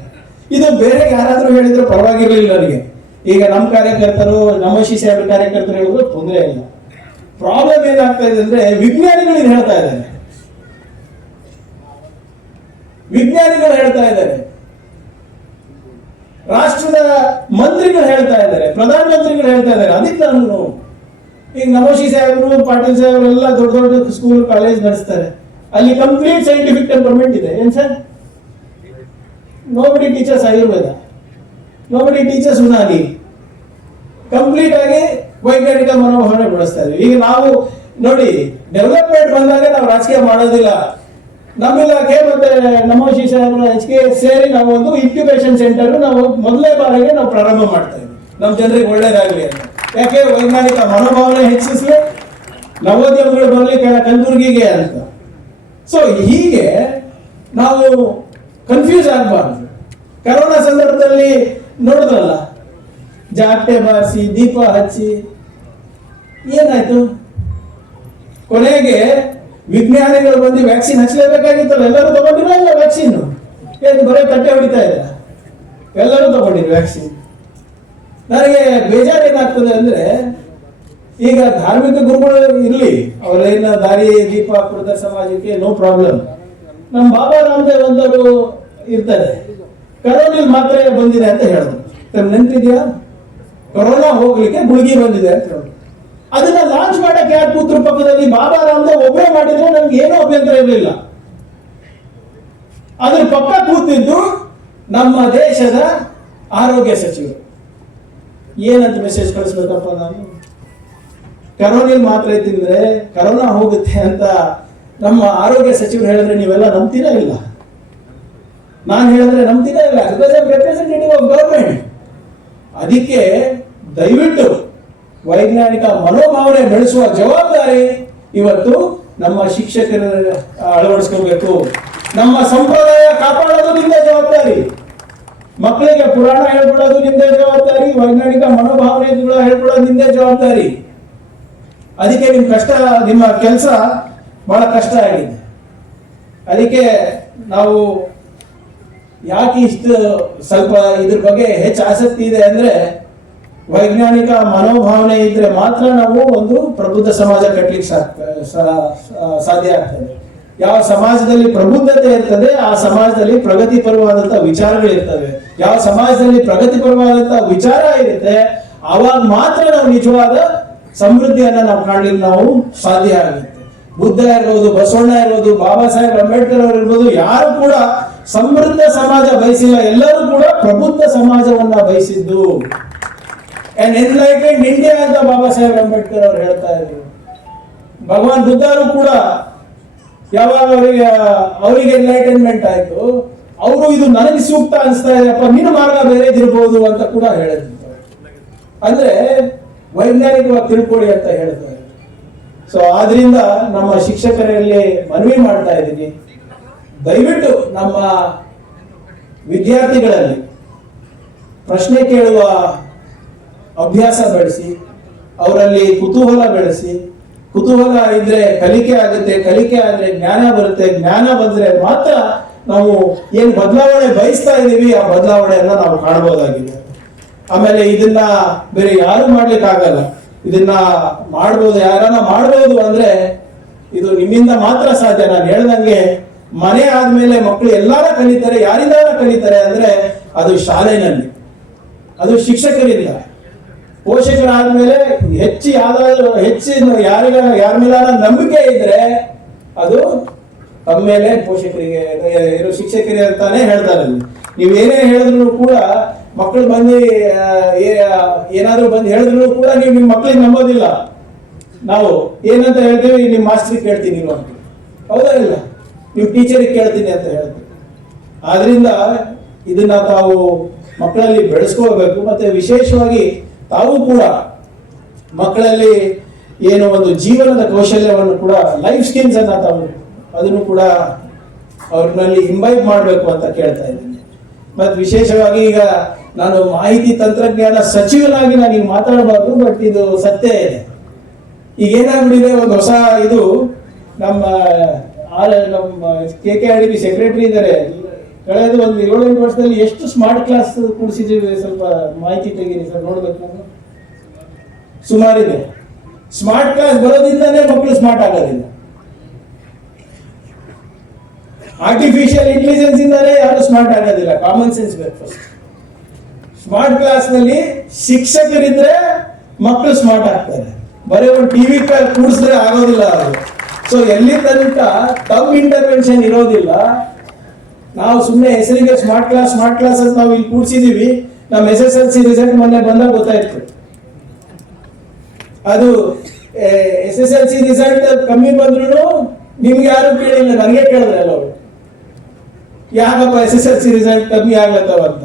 ಇದು ಬೇರೆ ಯಾರಾದ್ರೂ ಹೇಳಿದ್ರೆ ಪರವಾಗಿರ್ಲಿಲ್ಲ ನನಗೆ. ಈಗ ನಮ್ಮ ಕಾರ್ಯಕರ್ತರು, ನಮ್ಮ ಸಾಹೇಬ್ರ ಕಾರ್ಯಕರ್ತರು ಹೇಳಿದ್ರು ತೊಂದರೆ ಇಲ್ಲ. ಪ್ರಾಬ್ಲಮ್ ಏನಾಗ್ತಾ ಇದೆ ಅಂದ್ರೆ ವಿಜ್ಞಾನಿಗಳು ಹೇಳ್ತಾ ಇದ್ದಾರೆ. ವಿಜ್ಞಾನಿಗಳು ಹೇಳ್ತಾ ಇದ್ದಾರೆ. ರಾಷ್ಟ್ರದ ಮಂತ್ರಿಗಳು ಹೇಳ್ತಾ ಇದ್ದಾರೆ, ಪ್ರಧಾನಮಂತ್ರಿಗಳು ಹೇಳ್ತಾ ಇದ್ದಾರೆ. ಅದಕ್ಕೆ ನಾನು. ಈಗ ನಮೋಶಿ ಸಾಹೇಬರು ಪಾಟೀಲ್ ಸಾಹೇಬ್ರು ಎಲ್ಲ ದೊಡ್ಡ ದೊಡ್ಡ ಸ್ಕೂಲ್ ಕಾಲೇಜ್ ನಡೆಸ್ತಾರೆ. ಅಲ್ಲಿ ಕಂಪ್ಲೀಟ್ ಸೈಂಟಿಫಿಕ್ ಟೆಂಪರ್ಮೆಂಟ್ ಇದೆ. ಏನ್ sir? Nobody teachers Ayurveda nobody teachers ಉನಾದಿ complete ಆಗಿ ವೈಜ್ಞಾನಿಕ ಮನೋಭಾವನೆ ಬೆಳೆಸ್ತಾ ಇದ್ವಿ. ಈಗ ನಾವು ನೋಡಿ ಡೆವಲಪ್ಮೆಂಟ್ ಬಂದಾಗ ನಾವು ರಾಜಕೀಯ ಮಾಡೋದಿಲ್ಲ. ನಮ್ಮ ಇಲಾಖೆ ಮತ್ತೆ ನಮ್ಮ ಸಾಹೇಬರ ಎಚ್ ಸೇರಿ ನಾವು ಒಂದು ಇನ್ಕ್ಯುಬೇಷನ್ ಸೆಂಟರ್ ನಾವು ಮೊದಲೇ ಬಾರಿಗೆ ನಾವು ಪ್ರಾರಂಭ ಮಾಡ್ತಾ ನಮ್ಮ ಜನರಿಗೆ ಒಳ್ಳೇದಾಗಲಿ ಅಂತ. ಯಾಕೆ? ವೈಜ್ಞಾನಿಕ ಮನೋಭಾವನೆ ಹೆಚ್ಚಿಸಲಿ, ನವೋದ್ಯಮಗಳು ಬರಲಿ ಕಲಬುರಗಿಗೆ ಅಂತ. ಸೊ ಹೀಗೆ ನಾವು ಕನ್ಫ್ಯೂಸ್ ಆಗಬಾರ್ದು. ಕರೋನಾ ಸಂದರ್ಭದಲ್ಲಿ ನೋಡಿದ್ರಲ್ಲ ಜಾಟೆ ಬಾರಿಸಿ, ದೀಪ ಹಚ್ಚಿ, ಏನಾಯ್ತು? ಕೊನೆಗೆ ವಿಜ್ಞಾನಿಗಳು ಬಂದು ವ್ಯಾಕ್ಸಿನ್ ಹಚ್ಚಲೇಬೇಕಾಗಿತ್ತಲ್ಲ, ಎಲ್ಲರೂ ತಗೊಂಡಿರೋ ಇಲ್ಲ ವ್ಯಾಕ್ಸಿನ್ ಏನು ಬರೀ ತಟ್ಟೆ ಹೊಡಿತಾ ಇಲ್ಲ ಎಲ್ಲರೂ ತಗೊಂಡಿರು ವ್ಯಾಕ್ಸಿನ್ ನನಗೆ ಬೇಜಾರು ಏನಾಗ್ತದೆ ಅಂದ್ರೆ, ಈಗ ಧಾರ್ಮಿಕ ಗುರುಗಳು ಇರಲಿ, ಅವರೇನ ದಾರಿ ದೀಪ ಕುರಿತ ಸಮಾಜಕ್ಕೆ ನೋ ಪ್ರಾಬ್ಲಮ್ ನಮ್ಮ ಬಾಬಾ ರಾಮದೇವ್ ಅಂತವರು ಇರ್ತಾರೆ ಕರೋನಿಲ್ ಮಾತ್ರ ಬಂದಿದೆ ಅಂತ ಹೇಳಿದ್ರು ತಮ್ಮ ನೆನಪಿದ್ಯಾ? ಕೊರೋನಾ ಹೋಗ್ಲಿಕ್ಕೆ ಗುಳಿಗೆ ಬಂದಿದೆ ಅಂತ ಹೇಳಿದ್ರು ಅದನ್ನ ಲಾಂಚ್ ಮಾಡಕ್ಕೆ ಯಾರು ಕೂತ್ರ ಪಕ್ಕದಲ್ಲಿ? ಬಾಬಾ ರಾಮದೇವ್ ಒಬ್ಬರೇ ಮಾಡಿದ್ರೆ ನಮ್ಗೆ ಏನೂ ಅಭ್ಯಂತರ ಇರಲಿಲ್ಲ. ಅದ್ರ ಪಕ್ಕ ಕೂತಿದ್ದು ನಮ್ಮ ದೇಶದ ಆರೋಗ್ಯ ಸಚಿವರು. ಏನಂತ ಮೆಸೇಜ್ ಕಳಿಸ್ಬೇಕಪ್ಪ ನಾನು? ಕರೋನಿಲ್ ಮಾತ್ರ ತಿಂದ್ರೆ ಕರೋನಾ ಹೋಗುತ್ತೆ ಅಂತ ನಮ್ಮ ಆರೋಗ್ಯ ಸಚಿವರು ಹೇಳಿದ್ರೆ ನೀವೆಲ್ಲ ನಂಬ್ತೀರಾ ಇಲ್ಲ? ನಾನು ಹೇಳಿದ್ರೆ ನಂಬ್ತೀರಾ ಇಲ್ಲ ಬಿಕಾಸ್ ರೆಪ್ರೆಸೆಂಟೇಟಿವ್ ಆಫ್ ಗೌರ್ಮೆಂಟ್ ಅದಕ್ಕೆ ದಯವಿಟ್ಟು ವೈಜ್ಞಾನಿಕ ಮನೋಭಾವನೆ ಬೆಳೆಸುವ ಜವಾಬ್ದಾರಿ ಇವತ್ತು ನಮ್ಮ ಶಿಕ್ಷಕರ ಅಳವಡಿಸ್ಕೋಬೇಕು ನಮ್ಮ ಸಂಪ್ರದಾಯ ಕಾಪಾಡೋದು ನಿಮ್ಮ ಜವಾಬ್ದಾರಿ. ಮಕ್ಕಳಿಗೆ ಪುರಾಣ ಹೇಳ್ಕೊಡೋದು ನಿಮ್ಮದೇ ಜವಾಬ್ದಾರಿ, ವೈಜ್ಞಾನಿಕ ಮನೋಭಾವನೆಗಳ ಹೇಳ್ಕೊಡೋದು ನಿಂದೆ ಜವಾಬ್ದಾರಿ. ಅದಕ್ಕೆ ನಿಮ್ಮ ಕಷ್ಟ, ನಿಮ್ಮ ಕೆಲಸ ಬಹಳ ಕಷ್ಟ ಆಗಿದೆ. ಅದಕ್ಕೆ ನಾವು ಯಾಕೆ ಇಷ್ಟು ಸ್ವಲ್ಪ ಇದ್ರ ಬಗ್ಗೆ ಹೆಚ್ಚು ಆಸಕ್ತಿ ಇದೆ ಅಂದ್ರೆ ವೈಜ್ಞಾನಿಕ ಮನೋಭಾವನೆ ಇದ್ರೆ ಮಾತ್ರ ನಾವು ಒಂದು ಪ್ರಬುದ್ಧ ಸಮಾಜ ಕಟ್ಟಲಿಕ್ಕೆ ಸಾಧ್ಯ ಆಗ್ತದೆ. ಯಾವ ಸಮಾಜದಲ್ಲಿ ಪ್ರಬುದ್ಧತೆ ಇರ್ತದೆ, ಆ ಸಮಾಜದಲ್ಲಿ ಪ್ರಗತಿಪರವಾದಂಥ ವಿಚಾರಗಳು ಇರ್ತವೆ. ಯಾವ ಸಮಾಜದಲ್ಲಿ ಪ್ರಗತಿಪರವಾದಂತಹ ವಿಚಾರ ಇರುತ್ತೆ ಆವಾಗ ಮಾತ್ರ ನಾವು ನಿಜವಾದ ಸಮೃದ್ಧಿಯನ್ನ ನಾವು ಕಾಣಲಿಕ್ಕೆ ನಾವು ಸಾಧ್ಯ ಆಗುತ್ತೆ. ಬುದ್ಧ ಇರ್ಬೋದು, ಬಸವಣ್ಣ ಇರ್ಬೋದು, ಬಾಬಾ ಸಾಹೇಬ್ ಅಂಬೇಡ್ಕರ್ ಅವರು ಇರ್ಬೋದು, ಯಾರು ಕೂಡ ಸಮೃದ್ಧ ಸಮಾಜ ಬಯಸಿಲ್ಲ, ಎಲ್ಲರೂ ಕೂಡ ಪ್ರಬುದ್ಧ ಸಮಾಜವನ್ನ ಬಯಸಿದ್ದು. ಎನ್ಲೈಟೆಡ್ ಇಂಡಿಯಾ ಅಂತ ಬಾಬಾ ಸಾಹೇಬ್ ಅಂಬೇಡ್ಕರ್ ಅವರು ಹೇಳ್ತಾ ಇದ್ರು. ಭಗವಾನ್ ಬುದ್ಧರು ಕೂಡ ಯಾವಾಗ ಅವರಿಗೆ ಅವರಿಗೆ ಎನ್ಲೈಟನ್ಮೆಂಟ್ ಆಯ್ತು, ಅವರು ಇದು ನನಗೆ ಸೂಕ್ತ ಅನಿಸ್ತಾ ಇದೆಯಪ್ಪ ನಿನ್ನ ಮಾರ್ಗ ಬೇರೆದಿರ್ಬೋದು ಅಂತ ಕೂಡ ಹೇಳಿದ್ರು. ಅಂದ್ರೆ ವೈಜ್ಞಾನಿಕವಾಗಿ ತಿಳ್ಕೊಳ್ಳಿ ಅಂತ ಹೇಳ್ತಾರೆ ಸೊ ಆದ್ರಿಂದ ನಮ್ಮ ಶಿಕ್ಷಕರಲ್ಲಿ ಮನವಿ ಮಾಡ್ತಾ ಇದ್ದೀನಿ. ದಯವಿಟ್ಟು ನಮ್ಮ ವಿದ್ಯಾರ್ಥಿಗಳಲ್ಲಿ ಪ್ರಶ್ನೆ ಕೇಳುವ ಅಭ್ಯಾಸ ಬೆಳೆಸಿ, ಅವರಲ್ಲಿ ಕುತೂಹಲ ಬೆಳೆಸಿ, ಕುತೂಹಲ ಇದ್ರೆ ಕಲಿಕೆ ಆಗುತ್ತೆ, ಕಲಿಕೆ ಆದ್ರೆ ಜ್ಞಾನ ಬರುತ್ತೆ, ಜ್ಞಾನ ಬಂದ್ರೆ ಮಾತ್ರ ನಾವು ಏನು ಬದಲಾವಣೆ ಬಯಸ್ತಾ ಇದ್ದೀವಿ, ಆ ಬದಲಾವಣೆಯನ್ನ ನಾವು ಕಾಣಬಹುದಾಗಿದೆ ಆಮೇಲೆ ಇದನ್ನ ಬೇರೆ ಯಾರು ಮಾಡ್ಲಿಕ್ಕೆ ಆಗಲ್ಲ ಇದನ್ನ ಮಾಡ್ಬೋದು, ಯಾರನ್ನ ಮಾಡ್ಬೋದು ಅಂದ್ರೆ ಇದು ನಿಮ್ಮಿಂದ ಮಾತ್ರ ಸಾಧ್ಯ. ನಾನು ಹೇಳ್ದಂಗೆ ಮನೆ ಆದ್ಮೇಲೆ ಮಕ್ಕಳು ಎಲ್ಲಾರ ಕಲಿತಾರೆ ಯಾರಿಂದ ಕಲಿತಾರೆ ಅಂದ್ರೆ ಅದು ಶಾಲೆನಲ್ಲಿ. ಅದು ಶಿಕ್ಷಕರಿಂದ. ಪೋಷಕರಾದ್ಮೇಲೆ ಹೆಚ್ಚು ಯಾವ್ದಾದ್ರು ಹೆಚ್ಚಿನ ಯಾರಿಗ, ಯಾರ ಮೇಲಾರ ನಂಬಿಕೆ ಇದ್ರೆ ಅದು ತಮ್ಮ ಮೇಲೆ ಪೋಷಕರಿಗೆ ಇರೋ ಶಿಕ್ಷಕರಿಗೆ ಅಂತಾನೆ ಹೇಳ್ತಾರೆ ನೀವು ಏನೇ ಹೇಳಿದ್ರು ಕೂಡ ಮಕ್ಕಳು ಬಂದು ಏನಾದರೂ ಬಂದು ಹೇಳಿದ್ರು ಕೂಡ ನೀವು ನಿಮ್ಮ ಮಕ್ಕಳಿಗೆ ನಂಬೋದಿಲ್ಲ. ನಾವು ಏನಂತ ಹೇಳ್ತೀವಿ, ನಿಮ್ಮ ಮಾಸ್ಟ್ರಿಗೆ ಕೇಳ್ತೀನಿ ಅಂತ. ಹೌದಾ ಇಲ್ಲ? ನೀವು ಟೀಚರಿಗೆ ಕೇಳ್ತೀನಿ ಅಂತ ಹೇಳ್ತೀವಿ ಆದ್ರಿಂದ ಇದನ್ನ ತಾವು ಮಕ್ಕಳಲ್ಲಿ ಬೆಳೆಸ್ಕೋಬೇಕು ಮತ್ತೆ ವಿಶೇಷವಾಗಿ ತಾವು ಕೂಡ ಮಕ್ಕಳಲ್ಲಿ ಏನು ಒಂದು ಜೀವನದ ಕೌಶಲ್ಯವನ್ನು ಕೂಡ ಲೈಫ್ ಸ್ಕಿಲ್ಸ್ ಅನ್ನ ತಾವು ಅದನ್ನು ಕೂಡ ಅವ್ರನ್ನಲ್ಲಿ ಇಂಬೈಬ್ ಮಾಡಬೇಕು ಅಂತ ಕೇಳ್ತಾ ಇದ್ದೀನಿ. ಮತ್ತೆ ವಿಶೇಷವಾಗಿ ಈಗ ನಾನು ಮಾಹಿತಿ ತಂತ್ರಜ್ಞಾನ ಸಚಿವನಾಗಿ ನಾನು ಈಗ ಮಾತಾಡಬಾರ್ದು ಬಟ್ ಇದು ಸತ್ಯ ಇದೆ. ಈಗ ಏನಾಗ್ಬಿಟ್ಟಿದೆ, ಒಂದು ಹೊಸ ಇದು ನಮ್ಮ ನಮ್ಮ K K R D B secretary ಇದ್ದಾರೆ. ಕಳೆದ ಒಂದು ಏಳೆಂಟು ವರ್ಷದಲ್ಲಿ ಎಷ್ಟು ಸ್ಮಾರ್ಟ್ ಕ್ಲಾಸ್ ಕೂಡಿಸಿದ್ದೀವಿ ಸ್ವಲ್ಪ ಮಾಹಿತಿ ತೆಗೀರಿ ಸರ್, ನೋಡ್ಬೇಕು. ನಾನು ಸುಮಾರಿದೆ. ಸ್ಮಾರ್ಟ್ ಕ್ಲಾಸ್ ಬರೋದ್ರಿಂದನೇ ಮಕ್ಕಳು ಸ್ಮಾರ್ಟ್ ಆಗೋದಿಲ್ಲ. ಆರ್ಟಿಫಿಷಿಯಲ್ ಇಂಟೆಲಿಜೆನ್ಸ್ ಇಂದಾನೇ ಯಾರು ಸ್ಮಾರ್ಟ್ ಆಗೋದಿಲ್ಲ. ಕಾಮನ್ ಸೆನ್ಸ್ ಬೇಕು ಫಸ್ಟ್ ಸ್ಮಾರ್ಟ್ ಕ್ಲಾಸ್ನಲ್ಲಿ ಶಿಕ್ಷಕರಿದ್ರೆ ಮಕ್ಕಳು ಸ್ಮಾರ್ಟ್ ಆಗ್ತಾರೆ. ಬರೀ ಒಂದು ಟಿವಿ ಕೂಡಿಸಿದ್ರೆ ಆಗೋದಿಲ್ಲ ಅದು ಸೊ ಎಲ್ಲಿ ತನಕ ತಮ್ಮ ಇಂಟರ್ವೆನ್ಷನ್ ಇರೋದಿಲ್ಲ. ನಾವು ಸುಮ್ಮನೆ ಹೆಸರಿಗೆ ಸ್ಮಾರ್ಟ್ ಕ್ಲಾಸ್ ಸ್ಮಾರ್ಟ್ ಕ್ಲಾಸ್ ಅಂತ ನಾವು ಇಲ್ಲಿ ಕೂಡಿಸಿದೀವಿ. ನಮ್ಮ S S L C result ಮೊನ್ನೆ ಬಂದಾಗ ಗೊತ್ತಾಯ್ತು. ಅದು S S L C result ಕಮ್ಮಿ ಬಂದ್ರು ನಿಮ್ಗೆ ಯಾರು ಕೇಳಿಲ್ಲ, ನನಗೆ ಕೇಳಿದ್ರೆ ಎಲ್ಲವರು ಯಾಕಪ್ಪ S S L C result ಕಮ್ಮಿ ಆಗ್ಲತ್ತವ ಅಂತ.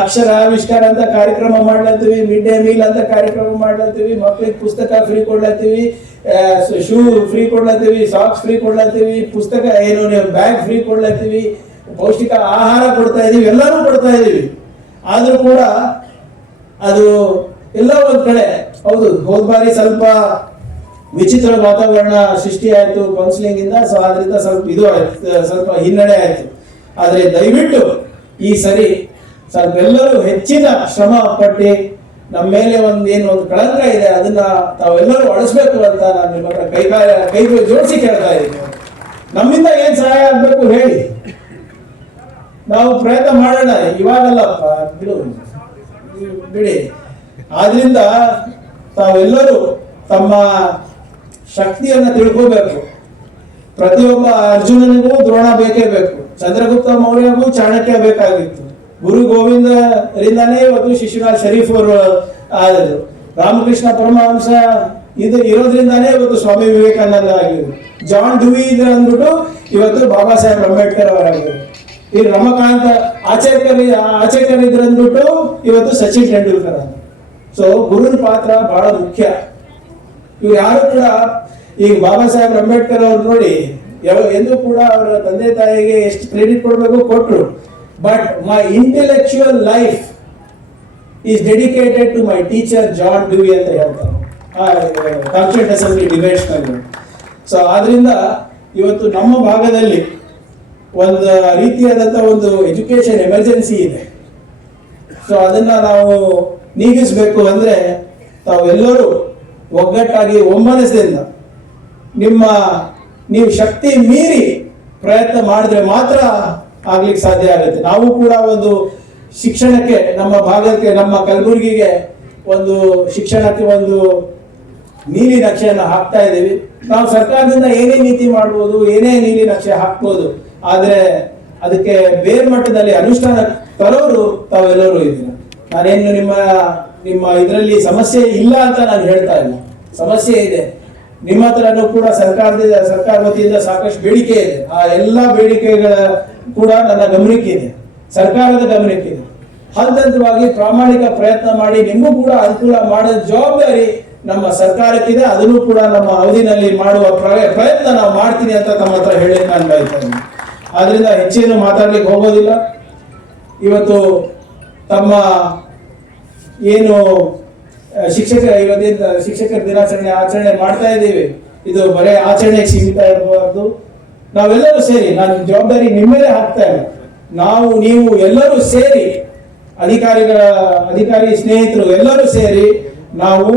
ಅಕ್ಷರ ಆವಿಷ್ಕಾರ ಅಂತ ಕಾರ್ಯಕ್ರಮ ಮಾಡ್ಲತ್ತೀವಿ ಮಿಡ್ ಡೇ ಮೀಲ್ ಅಂತ ಕಾರ್ಯಕ್ರಮ ಮಾಡ್ಲತ್ತೀವಿ ಮಕ್ಕಳಿಗೆ ಪುಸ್ತಕ ಫ್ರೀ ಕೊಡ್ಲತ್ತೀವಿ ಶೂ ಫ್ರೀ ಕೊಡ್ಲತ್ತೀವಿ ಸಾಕ್ಸ್ ಫ್ರೀ ಕೊಡ್ಲತ್ತೀವಿ, ಪುಸ್ತಕ ಏನು ಬ್ಯಾಗ್ ಫ್ರೀ ಕೊಡ್ಲತ್ತೀವಿ, ಪೌಷ್ಟಿಕ ಆಹಾರ ಕೊಡ್ತಾ ಇದೀವಿ ಎಲ್ಲರೂ ಕೊಡ್ತಾ ಇದೀವಿ. ಆದರೂ ಕೂಡ ಅದು ಎಲ್ಲ ಒಂದು ಕಡೆ, ಹೌದು, ಹೋದ ಬಾರಿ ಸ್ವಲ್ಪ ವಿಚಿತ್ರ ವಾತಾವರಣ ಸೃಷ್ಟಿ ಆಯಿತು ಕೌನ್ಸಿಲಿಂಗ್ ಇಂದ ಸೊ ಅದರಿಂದ ಸ್ವಲ್ಪ ಇದು ಆಯ್ತು ಸ್ವಲ್ಪ ಹಿನ್ನಡೆ ಆಯಿತು. ಆದ್ರೆ ದಯವಿಟ್ಟು ಈ ಸರಿ, ಸ್ವಲ್ಪ ಎಲ್ಲರೂ ಹೆಚ್ಚಿನ ಶ್ರಮ ಪಟ್ಟು ನಮ್ಮ ಮೇಲೆ ಒಂದು ಏನು ಒಂದು ಕಳಂಕ ಇದೆ, ಅದನ್ನ ತಾವೆಲ್ಲರೂ ಅಳಿಸ್ಬೇಕು ಅಂತ ನಾನು ನಿಮ್ಮ ಹತ್ರ ಕೈ ಕೈ ಜೋಡಿಸಿ ಕೇಳ್ತಾ ಇದ್ದೀನಿ. ನಮ್ಮಿಂದ ಏನು ಸಹಾಯ ಆಗಬೇಕು ಹೇಳಿ. ನಾವು ಪ್ರಯತ್ನ ಮಾಡೋಣ, ಇವಾಗಲ್ಲಪ್ಪ, ಬಿಡು. ಬಿಡಿ. ಆದ್ರಿಂದ ತಾವೆಲ್ಲರೂ ತಮ್ಮ ಶಕ್ತಿಯನ್ನ ತಿಳ್ಕೋಬೇಕು. ಪ್ರತಿಯೊಬ್ಬ ಅರ್ಜುನನಿಗೂ ದ್ರೋಣ ಬೇಕೇ ಬೇಕು. ಚಂದ್ರಗುಪ್ತ ಮೌರ್ಯಗೂ ಚಾಣಕ್ಯ ಬೇಕಾಗಿತ್ತು. ಗುರು ಗೋವಿಂದರಿಂದಾನೇ ಇವತ್ತು ಶಿಶುನಾಥ್ ಶರೀಫ್ ಅವರು ಆದರು ರಾಮಕೃಷ್ಣ ಪರಮಹಂಸ ಇದು ಇರೋದ್ರಿಂದಾನೇ ಇವತ್ತು ಸ್ವಾಮಿ ವಿವೇಕಾನಂದ ಆಗಿದ್ರು. ಜಾನ್ ಡುವಿ ಇದ್ರೆ ಅಂದ್ಬಿಟ್ಟು ಇವತ್ತು ಬಾಬಾ ಸಾಹೇಬ್ ಅಂಬೇಡ್ಕರ್ ಅವರಾಗಿದ್ರು. ಈ ರಮಕಾಂತ ಆಚೇಕರ್ ಆಚೇಕರ್ ಇದ್ರೆ ಅಂದ್ಬಿಟ್ಟು ಇವತ್ತು ಸಚಿನ್ ತೆಂಡೂಲ್ಕರ್ ಅಂತ ಸೊ ಗುರುನ ಪಾತ್ರ ಬಹಳ ಮುಖ್ಯ. ಇವ್ರು ಯಾರು ಕೂಡ ಈಗ ಬಾಬಾ ಸಾಹೇಬ್ ಅಂಬೇಡ್ಕರ್ ಅವ್ರು ನೋಡಿ, ಯಾವ, ಎಂದೂ ಕೂಡ ಅವರ ತಂದೆ ತಾಯಿಗೆ ಎಷ್ಟು ಕ್ರೆಡಿಟ್ ಕೊಡಬೇಕು ಕೊಟ್ರು. But my intellectual life is dedicated to my teacher John Dewey ಅಂತ ಹೇಳ್ತಾರೆ. Constituent assembly ಡಿಬೇಟ್ಸ್ನಲ್ಲಿ. ಸೊ ಆದ್ರಿಂದ ಇವತ್ತು ನಮ್ಮ ಭಾಗದಲ್ಲಿ ಒಂದು ರೀತಿಯಾದಂಥ ಒಂದು ಎಜುಕೇಷನ್ ಎಮರ್ಜೆನ್ಸಿ ಇದೆ. ಸೊ ಅದನ್ನ ನಾವು ನೀಗಿಸ್ಬೇಕು ಅಂದ್ರೆ ತಾವೆಲ್ಲರೂ ಒಗ್ಗಟ್ಟಾಗಿ ಒಮ್ಮನಸ್ಸಿಂದ ನಿಮ್ಮ, ನೀವು ಶಕ್ತಿ ಮೀರಿ ಪ್ರಯತ್ನ ಮಾಡಿದ್ರೆ ಮಾತ್ರ ಆಗ್ಲಿಕ್ಕೆ ಸಾಧ್ಯ ಆಗುತ್ತೆ. ನಾವು ಕೂಡ ಒಂದು ಶಿಕ್ಷಣಕ್ಕೆ, ನಮ್ಮ ಭಾಗಕ್ಕೆ, ನಮ್ಮ ಕಲಬುರಗಿಗೆ ಒಂದು ಶಿಕ್ಷಣಕ್ಕೆ ಒಂದು ನೀಲಿ ನಕ್ಷೆಯನ್ನು ಹಾಕ್ತಾ ಇದ್ದೀವಿ. ನಾವು ಸರ್ಕಾರದಿಂದ ಏನೇ ನೀತಿ ಮಾಡ್ಬೋದು, ಏನೇ ನೀಲಿ ನಕ್ಷೆ ಹಾಕ್ಬೋದು, ಆದ್ರೆ ಅದಕ್ಕೆ ಬೇರೆ ಮಟ್ಟದಲ್ಲಿ ಅನುಷ್ಠಾನ ತರೋರು ತಾವೆಲ್ಲರೂ ಇದ್ದೀರ? ನಾನೇನು ನಿಮ್ಮ ನಿಮ್ಮ ಇದರಲ್ಲಿ ಸಮಸ್ಯೆ ಇಲ್ಲ ಅಂತ ನಾನು ಹೇಳ್ತಾ ಇಲ್ಲ. ಸಮಸ್ಯೆ ಇದೆ. ನಿಮ್ಮ ಹತ್ರನೂ ಕೂಡ ಸರ್ಕಾರದಿಂದ ಸರ್ಕಾರ ವತಿಯಿಂದ ಸಾಕಷ್ಟು ಬೇಡಿಕೆ ಇದೆ. ಆ ಎಲ್ಲ ಬೇಡಿಕೆಗಳ ಕೂಡ ನನ್ನ ಗಮನಕ್ಕೆ ಇದೆ. ಸರ್ಕಾರದ ಗಮನಕ್ಕೆ ಇದೆ. ಹಂತ ಹಂತವಾಗಿ ಪ್ರಾಮಾಣಿಕ ಪ್ರಯತ್ನ ಮಾಡಿ, ನಿಮಗೂ ಕೂಡ ಅನುಕೂಲ ಮಾಡೋ ಜವಾಬ್ದಾರಿ ನಮ್ಮ ಸರ್ಕಾರಕ್ಕಿದೆ. ಅದನ್ನು ಕೂಡ ನಮ್ಮ ಅವಧಿನಲ್ಲಿ ಮಾಡುವ ಪ್ರ- ಪ್ರಯತ್ನ ನಾವು ಮಾಡ್ತೀನಿ ಅಂತ ತಮ್ಮ ಹತ್ರ ಹೇಳಿ ನಾನು ಬಯಸ್ತೇನೆ ಆದ್ರಿಂದ ಹೆಚ್ಚೇನು ಮಾತಾಡ್ಲಿಕ್ಕೆ ಹೋಗೋದಿಲ್ಲ. ಇವತ್ತು ತಮ್ಮ ಏನು ಶಿಕ್ಷಕ ಇವತ್ತಿನ ಶಿಕ್ಷಕರ ದಿನಾಚರಣೆ ಆಚರಣೆ ಮಾಡ್ತಾ ಇದ್ದೀವಿ. ಇದು ಬರೀ ಆಚರಣೆಗೆ ಸೀಮಿತ ಇರಬಾರ್ದು. ನಾವೆಲ್ಲರೂ ಸೇರಿ, ನಾನು ಜವಾಬ್ದಾರಿ ನಿಮ್ಮೇಲೆ ಹಾಕ್ತಾ ಇಲ್ಲ ನಾವು, ನೀವು ಎಲ್ಲರೂ ಸೇರಿ, ಅಧಿಕಾರಿಗಳ, ಅಧಿಕಾರಿ ಸ್ನೇಹಿತರು ಎಲ್ಲರೂ ಸೇರಿ ನಾವು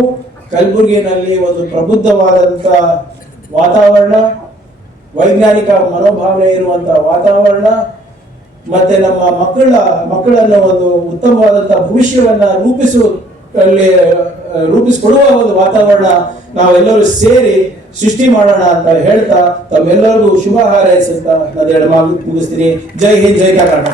ಕಲಬುರಗಿನಲ್ಲಿ ಒಂದು ಪ್ರಬುದ್ಧವಾದಂತ ವಾತಾವರಣ, ವೈಜ್ಞಾನಿಕ ಮನೋಭಾವನೆ ಇರುವಂತ ವಾತಾವರಣ, ಮತ್ತೆ ನಮ್ಮ ಮಕ್ಕಳ, ಮಕ್ಕಳನ್ನು ಒಂದು ಉತ್ತಮವಾದಂತ ಭವಿಷ್ಯವನ್ನ ರೂಪಿಸುವಲ್ಲಿ ಆ, ರೂಪಿಸಿಕೊಡುವ ಒಂದು ವಾತಾವರಣ ನಾವೆಲ್ಲರೂ ಸೇರಿ ಸೃಷ್ಟಿ ಮಾಡೋಣ ಅಂತ ಹೇಳ್ತಾ ತಮ್ಮೆಲ್ಲರಿಗೂ ಶುಭ ಹಾರೈಸುತ್ತಾ ನಾನು ಎರಡು ಮಾತು ಮುಗಿಸ್ತೀನಿ. ಜೈ ಹಿಂದ್ ಜೈ ಕರ್ನಾಟಕ.